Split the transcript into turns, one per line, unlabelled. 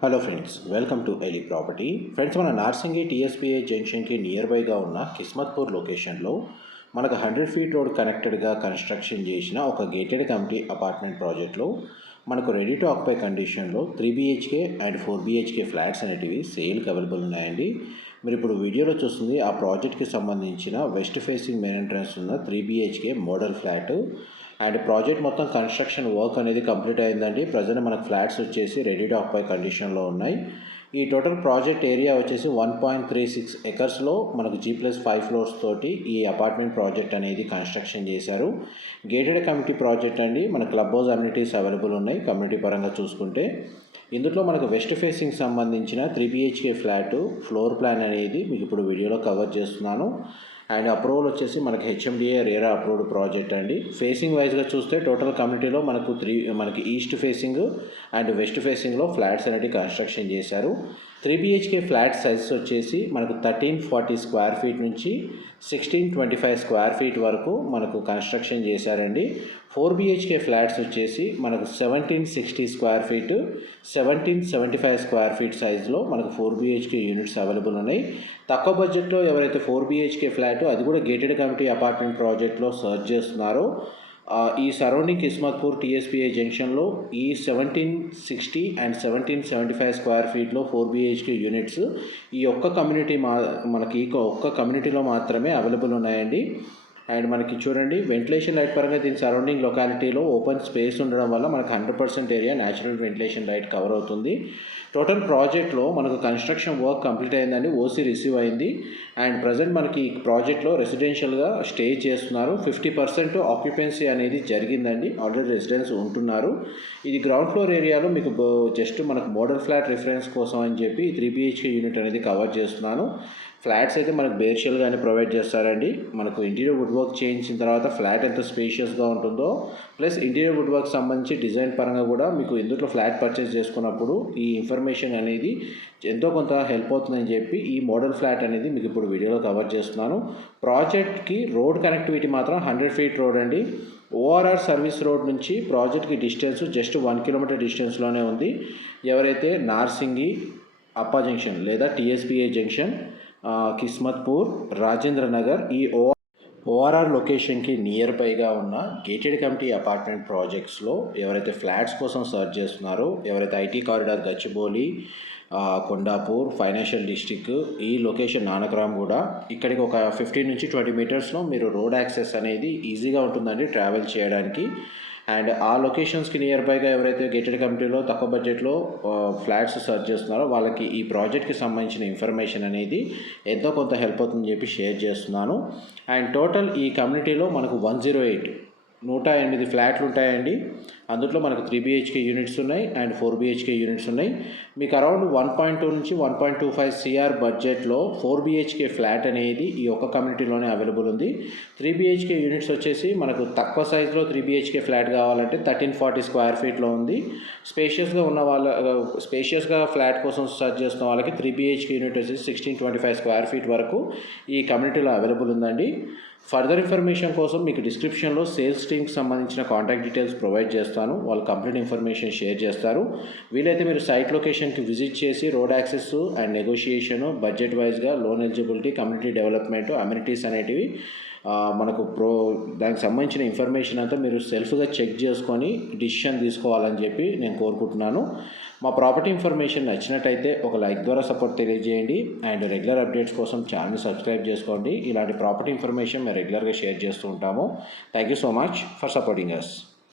Hello friends welcome to ఎలి property friends మన Narsingi టీఎస్పీఐ జంక్షన్కి near బైగా ఉన్న కిస్మత్పూర్ లొకేషన్లో మనకు హండ్రెడ్ ఫీట్ రోడ్ కనెక్టెడ్గా కన్స్ట్రక్షన్ చేసిన ఒక గేటెడ్ కమిటీ అపార్ట్మెంట్ ప్రాజెక్ట్లో మనకు రెడీ టు ఆక్పై కండిషన్లో three BHK and four BHK flats అనేటివి సేల్కి అవైలబుల్ ఉన్నాయండి. మీరు ఇప్పుడు వీడియోలో చూస్తుంది ఆ ప్రాజెక్ట్కి సంబంధించిన వెస్ట్ ఫేసింగ్ మెయిన్ ఎంట్రన్స్ ఉన్న three BHK model flat and project మొత్తం కన్స్ట్రక్షన్ వర్క్ అనేది కంప్లీట్ అయిందండి. ప్రజెంట్ మనకు ఫ్లాట్స్ వచ్చేసి రెడీ టు ఆక్యుపై కండిషన్లో ఉన్నాయి. ఈ టోటల్ ప్రాజెక్ట్ ఏరియా వచ్చేసి వన్ పాయింట్ త్రీ సిక్స్ ఎకర్స్లో మనకు జీ ప్లస్ ఫైవ్ ఫ్లోర్స్ తోటి ఈ అపార్ట్మెంట్ ప్రాజెక్ట్ అనేది కన్స్ట్రక్షన్ చేశారు. గేటెడ్ కమిటీ ప్రాజెక్ట్ అండి. మన క్లబ్ హౌస్ అమ్యూనిటీస్ అవైలబుల్ ఉన్నాయి కమ్యూనిటీ పరంగా చూసుకుంటే. ఇందులో మనకు వెస్ట్ ఫేసింగ్ సంబంధించిన three BHK flat floor plan అనేది మీకు ఇప్పుడు వీడియోలో కవర్ చేస్తున్నాను. అండ్ అప్రూవల్ వచ్చేసి మనకి హెచ్ఎండిఏ రేరా అప్రూవ్డ్ ప్రాజెక్ట్ అండి. ఫేసింగ్ వైజ్గా చూస్తే టోటల్ కమ్యూనిటీలో మనకు త్రీ మనకి ఈస్ట్ ఫేసింగ్ అండ్ వెస్ట్ ఫేసింగ్లో ఫ్లాట్స్ అనేటివి కన్స్ట్రక్షన్ చేశారు. త్రీ బిహెచ్కే ఫ్లాట్ సైజ్ వచ్చేసి మనకు థర్టీన్ ఫార్టీ స్క్వేర్ ఫీట్ నుంచి sixteen twenty five square feet వరకు మనకు కన్స్ట్రక్షన్ చేశారండి. ఫోర్ బిహెచ్కే ఫ్లాట్స్ వచ్చేసి మనకు seventeen sixty square feet seventeen seventy five square feet సైజులో మనకు ఫోర్ బిహెచ్కే యూనిట్స్ అవైలబుల్ ఉన్నాయి. తక్కువ బడ్జెట్లో ఎవరైతే ఫోర్ బిహెచ్కే ఫ్లాట్ అది కూడా గేటెడ్ కమిటీ అపార్ట్మెంట్ ప్రాజెక్ట్లో సర్చ్ చేస్తున్నారో ఈ సరౌండింగ్ కిస్మత్పూర్ టీఎస్పీఐ జంక్షన్లో ఈ seventeen sixty and seventeen seventy five square ఫీట్లో four BHK units ఈ ఒక్క కమ్యూనిటీ మా మనకి ఈ ఒక్క కమ్యూనిటీలో మాత్రమే అవైలబుల్ ఉన్నాయండి. అండ్ మనకి చూడండి వెంటిలేషన్ లైట్ పరంగా దీని సరౌండింగ్ లొకాలిటీలో ఓపెన్ స్పేస్ ఉండడం వల్ల మనకు hundred percent area natural ventilation light cover అవుతుంది. టోటల్ ప్రాజెక్ట్లో మనకు కన్స్ట్రక్షన్ వర్క్ కంప్లీట్ అయిందండి ఓసీ రిసీవ్ అయింది. అండ్ ప్రజెంట్ మనకి ఈ ప్రాజెక్ట్లో రెసిడెన్షియల్గా స్టే చేస్తున్నారు. ఫిఫ్టీ పర్సెంట్ ఆక్యుపెన్సీ అనేది జరిగిందండి. ఆల్రెడీ రెసిడెన్స్ ఉంటున్నారు. ఇది గ్రౌండ్ ఫ్లోర్ ఏరియాలో మీకు జస్ట్ మనకు మోడల్ ఫ్లాట్ రిఫరెన్స్ కోసం అని చెప్పి త్రీ బిహెచ్కే యూనిట్ అనేది కవర్ చేస్తున్నాను. ఫ్లాట్స్ అయితే మనకు బేర్షియల్గానే ప్రొవైడ్ చేస్తారండి. మనకు ఇంటీరియర్ వుడ్ వర్క్ చేయించిన తర్వాత ఫ్లాట్ ఎంత స్పేషియస్గా ఉంటుందో ప్లస్ ఇంటీరియర్ వుడ్ వర్క్ సంబంధించి డిజైన్ పరంగా కూడా మీకు ఎందులో ఫ్లాట్ పర్చేస్ చేసుకున్నప్పుడు ఈ ఇన్ఫర్మేషన్ అనేది ఎంతో కొంత హెల్ప్ అవుతుందని చెప్పి ఈ మోడల్ ఫ్లాట్ అనేది మీకు ఇప్పుడు వీడియోలో కవర్ చేస్తున్నాను. ప్రాజెక్ట్కి రోడ్ కనెక్టివిటీ మాత్రం హండ్రెడ్ ఫీట్ రోడ్ అండి. ఓఆర్ఆర్ సర్వీస్ రోడ్ నుంచి ప్రాజెక్ట్కి డిస్టెన్స్ జస్ట్ వన్ కిలోమీటర్ డిస్టెన్స్లోనే ఉంది. ఎవరైతే నార్సింగి అప్పా జంక్షన్ లేదా టీఎస్పీఏ జంక్షన్ కిస్మత్పూర్ రాజేంద్ర నగర్ ఈ ఓ ఓఆర్ఆర్ లొకేషన్కి నియర్ బైగా ఉన్న గేటెడ్ కమిటీ అపార్ట్మెంట్ ప్రాజెక్ట్స్లో ఎవరైతే ఫ్లాట్స్ కోసం సర్చ్ చేస్తున్నారో ఎవరైతే IT corridor Gachibowli Kondapur financial district ఈ లొకేషన్ నానక్రామ్ కూడా ఇక్కడికి ఒక ఫిఫ్టీన్ నుంచి ట్వంటీ మీటర్స్లో మీరు రోడ్ యాక్సెస్ అనేది ఈజీగా ఉంటుందండి ట్రావెల్ చేయడానికి. అండ్ ఆ లొకేషన్స్కి నియర్ బైగా ఎవరైతే గేటెడ్ కమిటీలో తక్కువ బడ్జెట్లో ఫ్లాట్స్ సర్చ్ చేస్తున్నారో వాళ్ళకి ఈ ప్రాజెక్ట్కి సంబంధించిన ఇన్ఫర్మేషన్ అనేది ఎంతో కొంత హెల్ప్ అవుతుందని చెప్పి షేర్ చేస్తున్నాను. అండ్ టోటల్ ఈ కమ్యూనిటీలో మనకు వన్ జీరో ఎయిట్ నూట ఎనిమిది ఫ్లాట్లు ఉంటాయండి. అందులో మనకు త్రీ బిహెచ్కే యూనిట్స్ ఉన్నాయి అండ్ ఫోర్ బిహెచ్కే యూనిట్స్ ఉన్నాయి. మీకు అరౌండ్ వన్ పాయింట్ టూ నుంచి one point two five CR బడ్జెట్లో ఫోర్ బిహెచ్కే ఫ్లాట్ అనేది ఈ ఒక్క కమ్యూనిటీలోనే అవైలబుల్ ఉంది. త్రీ బిహెచ్కే యూనిట్స్ వచ్చేసి మనకు తక్కువ సైజులో త్రీ బిహెచ్కే ఫ్లాట్ కావాలంటే థర్టీన్ ఫార్టీ స్క్వేర్ ఫీట్లో ఉంది. స్పేషియస్గా ఉన్న వాళ్ళ స్పేషియస్గా ఫ్లాట్ కోసం సర్చ్ చేస్తున్న వాళ్ళకి త్రీ బిహెచ్కే యూనిట్ వచ్చేసి sixteen twenty five square feet వరకు ఈ కమ్యూనిటీలో అవైలబుల్ ఉందండి. ఫర్దర్ ఇన్ఫర్మేషన్ కోసం మీకు డిస్క్రిప్షన్లో సేల్స్ టీమ్కి సంబంధించిన కాంటాక్ట్ డీటెయిల్స్ ప్రొవైడ్ చేస్తాను. వాళ్ళు కంప్లీట్ ఇన్ఫర్మేషన్ షేర్ చేస్తారు. వీలైతే మీరు సైట్ లొకేషన్కి విజిట్ చేసి road access and negotiation budget వైజ్గా loan eligibility community development amenities అనేటివి మనకు ప్రో దానికి సంబంధించిన ఇన్ఫర్మేషన్ అంతా మీరు సెల్ఫ్గా చెక్ చేసుకొని డిసిషన్ తీసుకోవాలని చెప్పి నేను కోరుకుంటున్నాను. మా ప్రాపర్టీ ఇన్ఫర్మేషన్ నచ్చినట్టయితే ఒక లైక్ ద్వారా సపోర్ట్ తెలియజేయండి. అండ్ రెగ్యులర్ అప్డేట్స్ కోసం ఛానల్ సబ్స్క్రైబ్ చేసుకోండి. ఇలాంటి ప్రాపర్టీ ఇన్ఫర్మేషన్ మేము రెగ్యులర్గా షేర్ చేస్తూ ఉంటాము. Thank you so much for supporting us